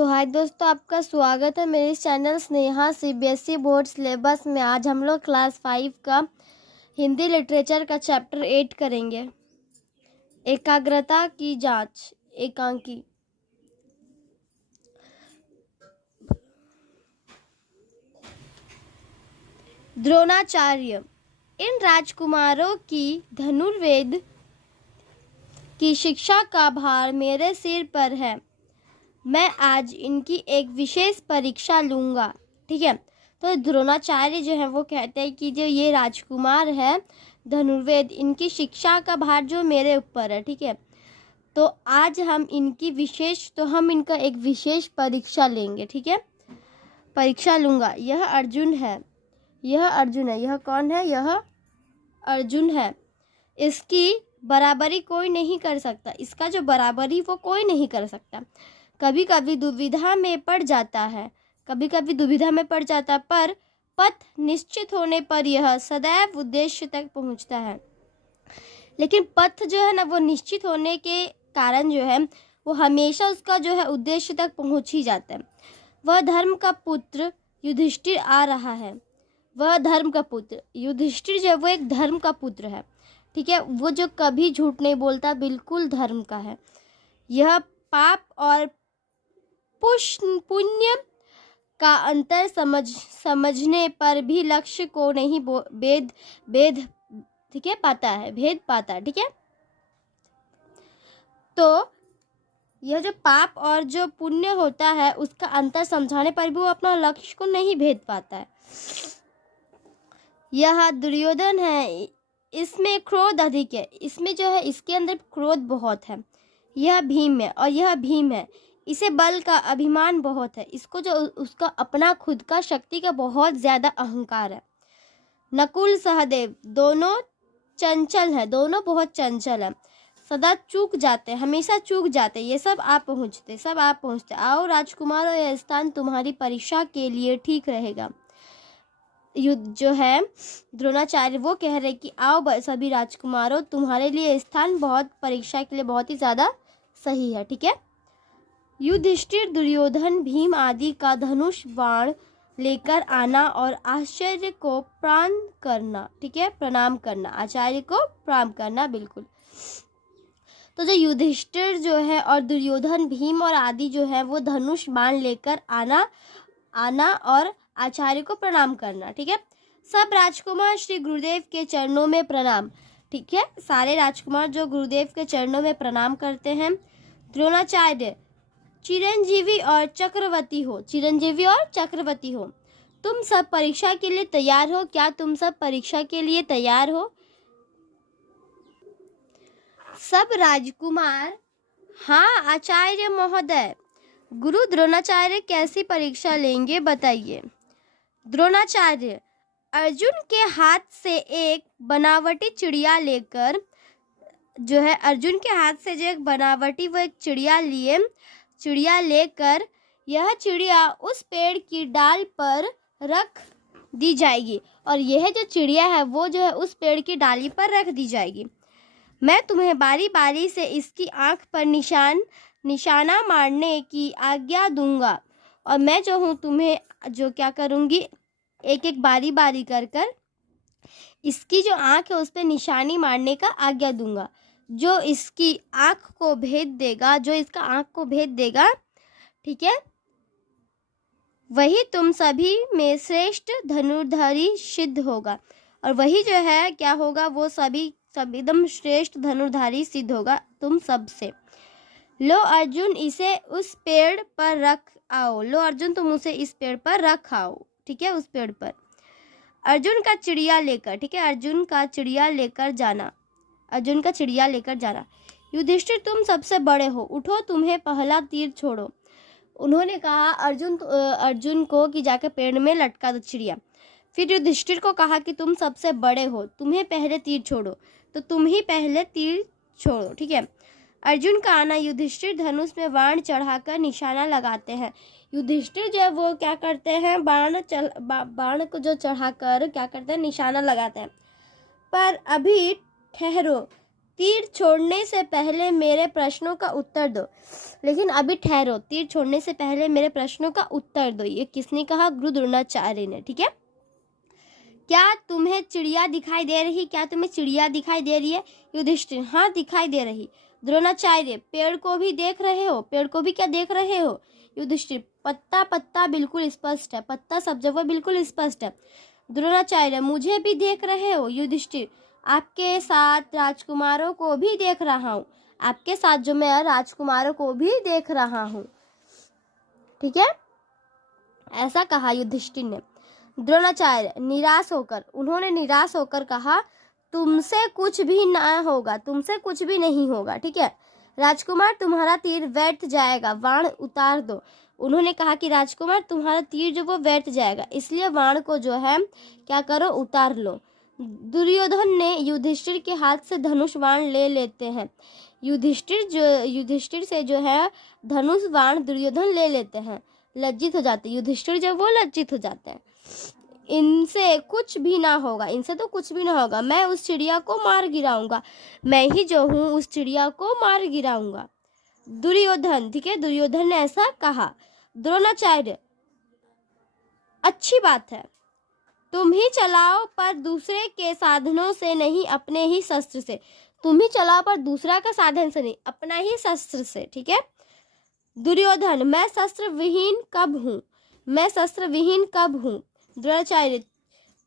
तो हाय दोस्तों, आपका स्वागत है मेरे इस channel Sneha CBSE board syllabus में। आज हम लोग क्लास 5 का हिंदी लिटरेचर का चैप्टर 8 करेंगे। एकाग्रता की जांच, एकांकी। द्रोणाचार्य। इन राजकुमारों की धनुर्वेद की शिक्षा का भार मेरे सिर पर है। मैं आज इनकी एक विशेष परीक्षा लूँगा। ठीक है, तो द्रोणाचार्य जो है वो कहते हैं कि जो ये राजकुमार है धनुर्वेद, इनकी शिक्षा का भार जो मेरे ऊपर है। ठीक है, तो आज हम इनका एक विशेष परीक्षा लेंगे। ठीक है, परीक्षा लूँगा। यह अर्जुन है। यह कौन है? यह अर्जुन है। इसकी बराबरी कोई नहीं कर सकता। इसका जो बराबरी वो कोई नहीं कर सकता। कभी कभी दुविधा में पड़ जाता है, पर पथ निश्चित होने पर यह सदैव उद्देश्य तक पहुंचता है। लेकिन पथ जो है ना, वो निश्चित होने के कारण जो है वो हमेशा उसका जो है उद्देश्य तक पहुंच ही जाता है। वह धर्म का पुत्र युधिष्ठिर आ रहा है। वह धर्म का पुत्र युधिष्ठिर जो है वो एक धर्म का पुत्र है। ठीक है, वो जो कभी झूठ नहीं बोलता, बिल्कुल धर्म का है। यह पाप और पुण्य का अंतर समझने पर भी लक्ष्य को नहीं भेद पाता है। ठीक है, तो यह जो पाप और जो पुण्य होता है उसका अंतर समझाने पर भी वो अपना लक्ष्य को नहीं भेद पाता है। यह दुर्योधन है। इसमें क्रोध अधिक है। इसमें जो है इसके अंदर क्रोध बहुत है। यह भीम है। इसे बल का अभिमान बहुत है। इसको जो उसका अपना खुद का शक्ति का बहुत ज्यादा अहंकार है। नकुल सहदेव दोनों बहुत चंचल है। सदा चूक जाते, हमेशा चूक जाते। ये सब आप पहुँचते। आओ राजकुमारों, यह स्थान तुम्हारी परीक्षा के लिए ठीक रहेगा। युद्ध जो है द्रोणाचार्य वो कह रहे कि आओ सभी राजकुमारों, तुम्हारे लिए स्थान परीक्षा के लिए बहुत ही ज्यादा सही है। ठीक है, युधिष्ठिर, दुर्योधन, भीम आदि का धनुष बाण लेकर आना और आचार्य को प्रणाम करना। ठीक है, प्रणाम करना, आचार्य को प्रणाम करना, बिल्कुल। तो जो युधिष्ठिर जो है और दुर्योधन, भीम और आदि जो है वो धनुष बाण लेकर आना और आचार्य को प्रणाम करना। ठीक है, सब राजकुमार श्री गुरुदेव के चरणों में प्रणाम। ठीक है, सारे राजकुमार जो गुरुदेव के चरणों में प्रणाम करते हैं। द्रोणाचार्य, चिरंजीवी और चक्रवर्ती हो। तुम सब परीक्षा के लिए तैयार हो? क्या तुम सब परीक्षा के लिए तैयार हो? सब राजकुमार, हाँ आचार्य महोदय। गुरु द्रोणाचार्य कैसी परीक्षा लेंगे, बताइए। द्रोणाचार्य, अर्जुन के हाथ से एक बनावटी चिड़िया लेकर चिड़िया लेकर यह चिड़िया उस पेड़ की डाल पर रख दी जाएगी, और यह जो चिड़िया है वो जो है उस पेड़ की डाली पर रख दी जाएगी। मैं तुम्हें बारी बारी से इसकी आंख पर निशाना मारने की आज्ञा दूंगा, और मैं जो हूँ तुम्हें जो क्या करूँगी, एक एक बारी कर इसकी जो आंख है उस पर निशानी मारने का आज्ञा दूंगा। जो इसकी आंख को भेद देगा, ठीक है, वही तुम सभी में श्रेष्ठ धनुर्धारी सिद्ध होगा, और वही जो है क्या होगा, वो सभी एकदम श्रेष्ठ धनुर्धारी सिद्ध होगा तुम सब से। लो अर्जुन, इसे उस पेड़ पर रख आओ। तुम उसे इस पेड़ पर रख आओ। ठीक है, उस पेड़ पर अर्जुन का चिड़िया लेकर जाना। युधिष्ठिर, तुम सबसे बड़े हो, उठो, तुम्हें पहला तीर छोड़ो। उन्होंने कहा अर्जुन को कि जाकर पेड़ में लटका दो चिड़िया। फिर युधिष्ठिर को कहा कि तुम सबसे बड़े हो, तुम्हें पहले तीर छोड़ो, तो तुम ही पहले तीर छोड़ो। ठीक है, अर्जुन का आना। युधिष्ठिर धनुष में बाण चढ़ाकर निशाना लगाते हैं। युधिष्ठिर जो है वो क्या करते हैं, बाण को जो चढ़ाकर क्या करते हैं, निशाना लगाते हैं। पर अभी ठहरो, तीर छोड़ने से पहले मेरे प्रश्नों का उत्तर दो। लेकिन अभी ठहरो, तीर छोड़ने से पहले मेरे प्रश्नों का उत्तर दो। ये किसने कहा? गुरु द्रोणाचार्य ने। ठीक है, क्या तुम्हें चिड़िया दिखाई दे रही? क्या तुम्हें चिड़िया दिखाई दे रही है? युधिष्ठिर, हाँ दिखाई दे रही। द्रोणाचार्य, पेड़ को भी देख रहे हो? पेड़ को भी क्या देख रहे हो? युधिष्ठिर, पत्ता पत्ता बिल्कुल स्पष्ट है, पत्ता सब जगह बिल्कुल स्पष्ट है। द्रोणाचार्य, मुझे भी देख रहे हो? युधिष्ठिर, आपके साथ राजकुमारों को भी देख रहा हूँ, आपके साथ जो मैं राजकुमारों को भी देख रहा हूँ। ठीक है, ऐसा कहा युधिष्ठिर ने। द्रोणाचार्य निराश होकर, उन्होंने निराश होकर कहा, तुमसे कुछ भी ना होगा, तुमसे कुछ भी नहीं होगा। ठीक है, राजकुमार तुम्हारा तीर व्यर्थ जाएगा, बाण उतार दो। उन्होंने कहा कि राजकुमार तुम्हारा तीर जो वो व्यर्थ जाएगा, इसलिए बाण को जो है क्या करो, उतार लो। दुर्योधन ने युधिष्ठिर के हाथ से धनुष बाण ले लेते हैं। युधिष्ठिर से जो है धनुष बाण दुर्योधन ले लेते हैं। लज्जित हो जाते युधिष्ठिर, जब वो लज्जित हो जाते हैं, इनसे कुछ भी ना होगा, इनसे तो कुछ भी ना होगा, मैं उस चिड़िया को मार गिराऊंगा, मैं ही जो हूँ उस चिड़िया को मार गिराऊंगा। दुर्योधन, ठीक है, दुर्योधन ने ऐसा कहा। द्रोणाचार्य, अच्छी बात है, तुम ही चलाओ पर दूसरे के साधनों से नहीं, अपने ही शस्त्र से। तुम ही चलाओ पर दूसरा का साधन से नहीं, अपना ही शस्त्र से। ठीक है। दुर्योधन, मैं शस्त्र विहीन कब हूँ, मैं शस्त्र विहीन कब हूँ। द्रोणाचार्य,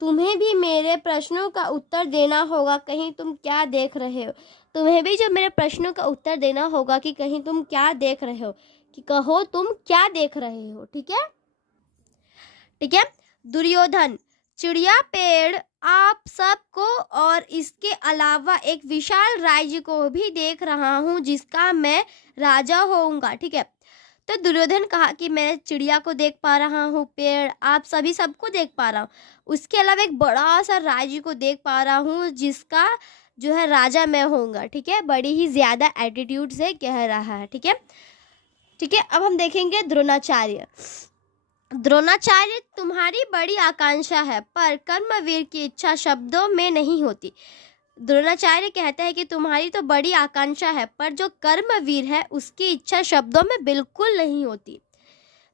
तुम्हें भी मेरे प्रश्नों का उत्तर देना होगा, कहीं तुम क्या देख रहे हो। तुम्हें भी जो मेरे प्रश्नों का उत्तर देना होगा कि कहीं तुम क्या देख रहे हो, कि कहो तुम क्या देख रहे हो। ठीक है, ठीक है। दुर्योधन, चिड़िया पेड़ आप सबको और इसके अलावा एक विशाल राज्य को भी देख रहा हूँ, जिसका मैं राजा होऊंगा। ठीक है, तो दुर्योधन कहा कि मैं चिड़िया को देख पा रहा हूँ, पेड़ आप सभी सबको देख पा रहा हूँ, उसके अलावा एक बड़ा सा राज्य को देख पा रहा हूँ, जिसका जो है राजा मैं होऊंगा। ठीक है, बड़ी ही ज्यादा एटीट्यूड से कह रहा है। ठीक है, ठीक है। अब हम देखेंगे द्रोणाचार्य। द्रोणाचार्य, तुम्हारी बड़ी आकांक्षा है, पर कर्मवीर की इच्छा शब्दों में नहीं होती। द्रोणाचार्य कहते हैं कि तुम्हारी तो बड़ी आकांक्षा है, पर जो कर्मवीर है उसकी इच्छा शब्दों में बिल्कुल नहीं होती।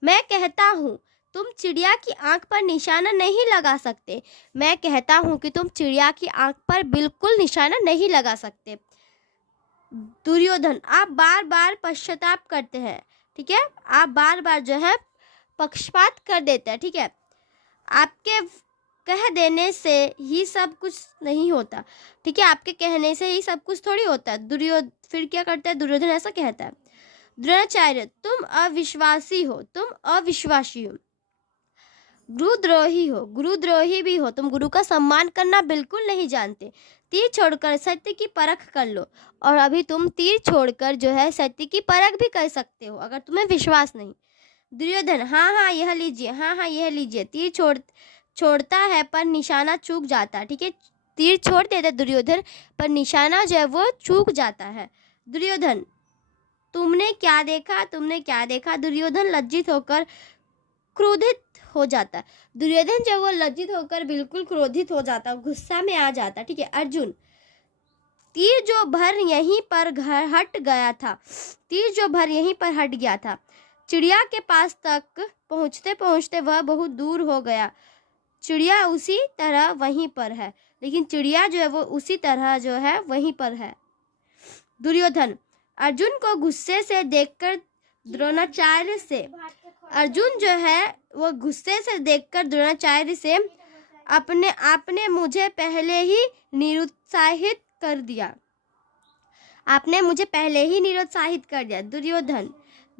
मैं कहता हूँ तुम चिड़िया की आंख पर निशाना नहीं लगा सकते, मैं कहता हूँ कि तुम चिड़िया की आंख पर बिल्कुल निशाना नहीं लगा सकते। दुर्योधन, आप बार बार पश्चाताप करते हैं। ठीक है, आप बार बार जो है पक्षपात कर देते हैं। ठीक है, आपके कह देने से ही सब कुछ नहीं होता। ठीक है, आपके कहने से ही सब कुछ थोड़ी होता है। फिर क्या करता है दुर्योधन, ऐसा कहता है। द्रोणाचार्य, तुम अविश्वासी हो, तुम अविश्वासी हो, गुरुद्रोही हो, गुरुद्रोही भी हो, तुम गुरु का सम्मान करना बिल्कुल नहीं जानते। तीर छोड़कर सत्य की परख कर लो, और अभी तुम तीर छोड़कर जो है सत्य की परख भी कर सकते हो, अगर तुम्हें विश्वास नहीं। दुर्योधन, हाँ हाँ यह लीजिए, हाँ हाँ यह लीजिए। तीर छोड़ता है पर निशाना चूक जाता है। ठीक है, तीर छोड़ देता दुर्योधन, पर निशाना जो है वो चूक जाता है। दुर्योधन, तुमने क्या देखा, तुमने क्या देखा। दुर्योधन लज्जित होकर क्रोधित हो जाता। दुर्योधन जब वो लज्जित होकर बिल्कुल क्रोधित हो जाता, गुस्सा में आ जाता। ठीक है। अर्जुन, तीर जो भर यहीं पर हट गया था, तीर जो भर यहीं पर हट गया था, चिड़िया के पास तक पहुंचते पहुंचते वह बहुत दूर हो गया। चिड़िया उसी तरह वहीं पर है, लेकिन चिड़िया जो है वो उसी तरह जो है वहीं पर है। दुर्योधन, अर्जुन को गुस्से से देखकर द्रोणाचार्य से, अर्जुन जो है वो गुस्से से देखकर द्रोणाचार्य से, आपने मुझे पहले ही निरुत्साहित कर दिया, आपने मुझे पहले ही निरुत्साहित कर दिया।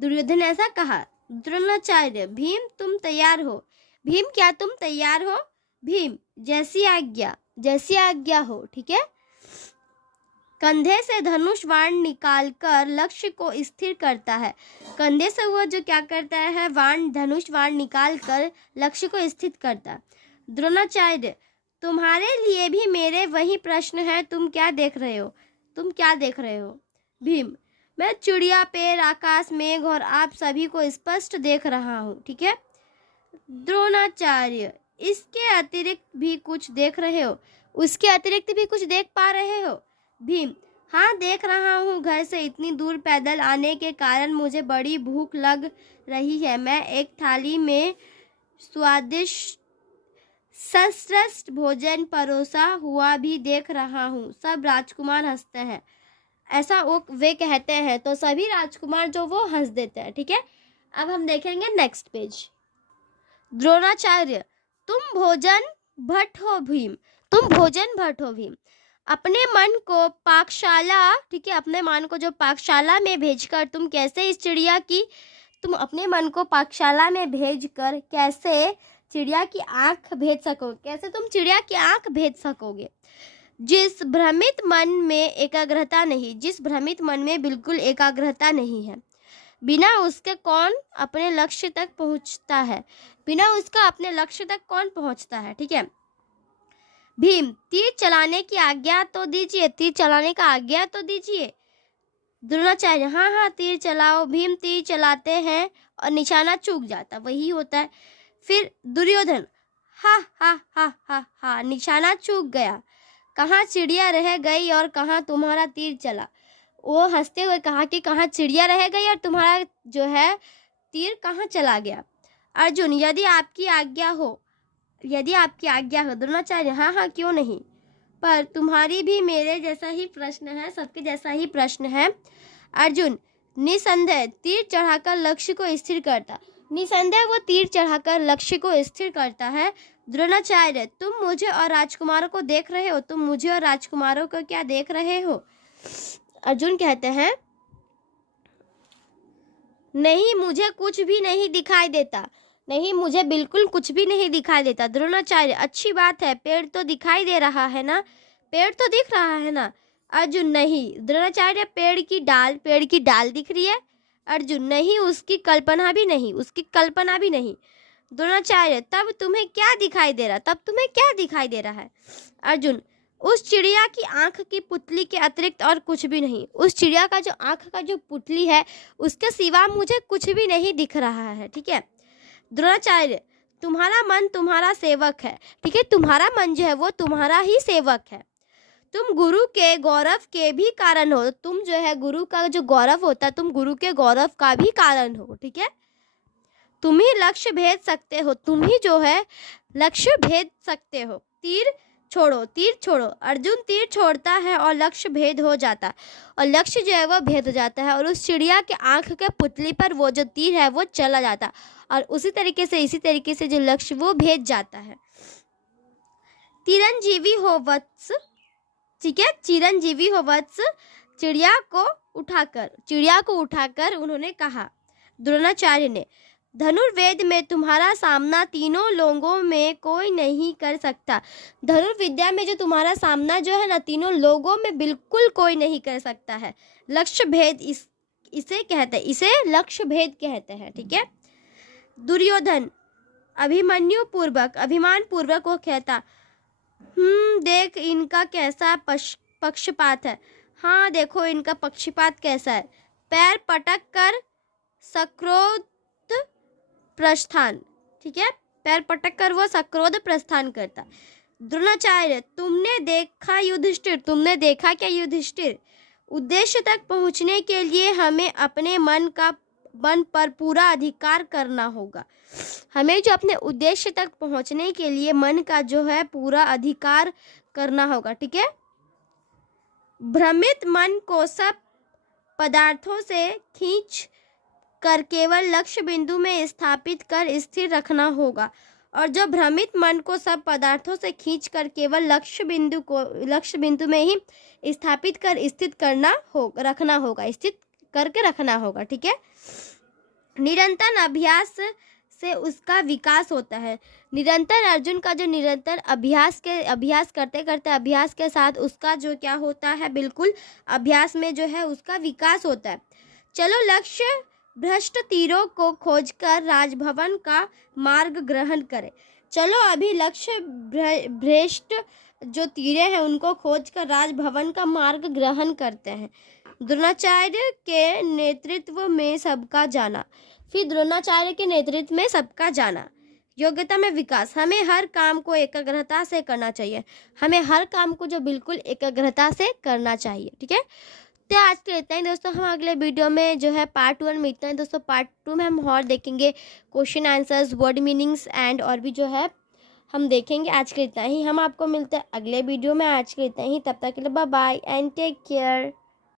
दुर्योधन ऐसा कहा। द्रोणाचार्य, भीम तुम तैयार हो। भीम, क्या तुम तैयार हो। भीम, जैसी आज्ञा हो। ठीक है। कंधे से धनुष बाण निकालकर लक्ष्य को स्थिर करता है। कंधे से वो जो क्या करता है, धनुष बाण निकालकर लक्ष्य को स्थित करता है। द्रोणाचार्य, तुम्हारे लिए भी मेरे वही प्रश्न है, तुम क्या देख रहे हो, तुम क्या देख रहे हो। भीम, मैं चिड़िया, पेड़, आकाश, मेघ और आप सभी को स्पष्ट देख रहा हूँ। ठीक है। द्रोणाचार्य, इसके अतिरिक्त भी कुछ देख रहे हो, उसके अतिरिक्त भी कुछ देख पा रहे हो। भीम, हाँ देख रहा हूँ, घर से इतनी दूर पैदल आने के कारण मुझे बड़ी भूख लग रही है। मैं एक थाली में स्वादिष्ट सश्रेष्ठ भोजन परोसा हुआ भी देख रहा हूँ। सब राजकुमार हंसते हैं। ऐसा वो वे कहते हैं तो सभी राजकुमार जो वो हंस देते हैं। ठीक है, अब हम देखेंगे नेक्स्ट पेज। द्रोणाचार्य, तुम भोजन भट्ट हो भीम, तुम भोजन भट्ट हो भीम। अपने मन को पाकशाला, ठीक है, अपने मन को जो पाकशाला में भेजकर तुम कैसे इस चिड़िया की, तुम अपने मन को पाकशाला में भेजकर कैसे चिड़िया की आंख भेज सकोगे, कैसे तुम चिड़िया की आंख भेज सकोगे। जिस भ्रमित मन में एकाग्रता नहीं, जिस भ्रमित मन में बिल्कुल एकाग्रता नहीं है, बिना उसके कौन अपने लक्ष्य तक पहुंचता है, बिना उसका अपने लक्ष्य तक कौन पहुंचता है। ठीक है, भीम, तीर चलाने की आज्ञा तो दीजिए, तीर चलाने का आज्ञा तो दीजिए। द्रोणाचार्य, हाँ हाँ तीर चलाओ। भीम तीर चलाते हैं और निशाना चूक जाता, वही होता है। फिर दुर्योधन, हा हा हा हा हा, निशाना चूक गया, कहाँ चिड़िया रह गई और कहाँ तुम्हारा तीर चला। वो हंसते हुए कहा कि कहाँ चिड़िया रह गई और तुम्हारा जो है तीर कहाँ चला गया। अर्जुन, यदि आपकी आज्ञा हो, यदि आपकी आज्ञा हो। द्रोणाचार्य, हाँ हाँ क्यों नहीं, पर तुम्हारी भी मेरे जैसा ही प्रश्न है, सबके जैसा ही प्रश्न है। अर्जुन, निसंदेह तीर चढ़ाकर लक्ष्य को स्थिर करता, निसंदेह वो तीर चढ़ाकर लक्ष्य को स्थिर करता है। द्रोणाचार्य, तुम मुझे और राजकुमारों को देख रहे हो, तुम मुझे और राजकुमारों को क्या देख रहे हो। अर्जुन कहते हैं, नहीं मुझे कुछ भी नहीं दिखाई देता, नहीं मुझे बिल्कुल कुछ भी नहीं दिखाई देता। द्रोणाचार्य, अच्छी बात है, पेड़ तो दिखाई दे रहा है ना, पेड़ तो दिख रहा है ना। अर्जुन, नहीं। द्रोणाचार्य, पेड़ की डाल दिख रही है। अर्जुन, नहीं, उसकी कल्पना भी नहीं, उसकी कल्पना भी नहीं। द्रोणाचार्य, तब तुम्हें क्या दिखाई दे रहा, तब तुम्हें क्या दिखाई दे रहा है। अर्जुन, उस चिड़िया की आंख की पुतली के अतिरिक्त और कुछ भी नहीं, उस चिड़िया का जो आंख का जो पुतली है उसके सिवा मुझे कुछ भी नहीं दिख रहा है। ठीक है। द्रोणाचार्य, तुम्हारा मन तुम्हारा सेवक है, ठीक है, तुम्हारा मन जो है वो तुम्हारा ही सेवक है। तुम गुरु के गौरव के भी कारण हो, तुम जो है गुरु का जो गौरव होता है, तुम गुरु के गौरव का भी कारण हो। ठीक है, तुम ही लक्ष्य भेद सकते हो, तुम ही जो है लक्ष्य भेद सकते हो। तीर छोड़ो, तीर छोड़ो। अर्जुन तीर छोड़ता है और लक्ष्य भेद हो जाता, और लक्ष्य जो है वो भेद हो जाता है, और उस चिड़िया के आंख के पुतली पर वो जो तीर है वो चला जाता, और उसी तरीके से जो लक्ष्य वो भेद जाता है। चिरंजीवी हो वत्स, ठीक है, चिरंजीवी हो वत्स, चिड़िया को उठाकर उन्होंने कहा। द्रोणाचार्य ने, धनुर्वेद में तुम्हारा सामना तीनों लोगों में कोई नहीं कर सकता। धनुर्विद्या में जो तुम्हारा सामना जो है ना, तीनों लोगों में बिल्कुल कोई नहीं कर सकता है। लक्ष्य भेद इसे कहते हैं, इसे लक्ष्य भेद कहते हैं। ठीक है। दुर्योधन अभिमान पूर्वक वो कहता, देख इनका कैसा पक्षपात है। हाँ देखो इनका पक्षपात कैसा है। पैर पटक कर सक्रोध प्रस्थान, ठीक है, पैर पटक कर वो सक्रोध प्रस्थान करता। द्रोणाचार्य, तुमने देखा क्या युधिष्ठिर, उद्देश्य तक पहुंचने के लिए हमें अपने मन पर पूरा अधिकार करना होगा। हमें जो अपने उद्देश्य तक पहुंचने के लिए मन का जो है पूरा अधिकार करना होगा। ठीक है। भ्रमित मन को सब पदार्थों से खींच कर केवल लक्ष्य बिंदु में स्थापित कर स्थिर रखना होगा, और जो भ्रमित मन को सब पदार्थों से खींच कर केवल लक्ष्य बिंदु में ही स्थापित कर स्थित रखना होगा। ठीक है। निरंतर अभ्यास से उसका विकास होता है। निरंतर अर्जुन का जो निरंतर अभ्यास करते अभ्यास के साथ उसका जो क्या होता है, बिल्कुल अभ्यास में जो है उसका विकास होता है। चलो लक्ष्य भ्रष्ट तीरों को खोजकर राजभवन का मार्ग ग्रहण करें। चलो अभी लक्ष्य भ्रष्ट जो तीरे हैं उनको खोजकर राजभवन का मार्ग ग्रहण करते हैं। द्रोणाचार्य के नेतृत्व में सबका जाना। फिर द्रोणाचार्य के नेतृत्व में सबका जाना। योग्यता में विकास, हमें हर काम को एकाग्रता से करना चाहिए, हमें हर काम को जो बिल्कुल एकाग्रता से करना चाहिए। ठीक है, तो आज के इतना ही दोस्तों। हम अगले वीडियो में जो है पार्ट 1 में इतना ही दोस्तों। पार्ट 2 में हम और देखेंगे question answers, word meanings and और भी जो है हम देखेंगे। आज के इतना ही, हम आपको मिलते हैं अगले वीडियो में। आज के इतना ही, तब तक के लिए bye bye and take care.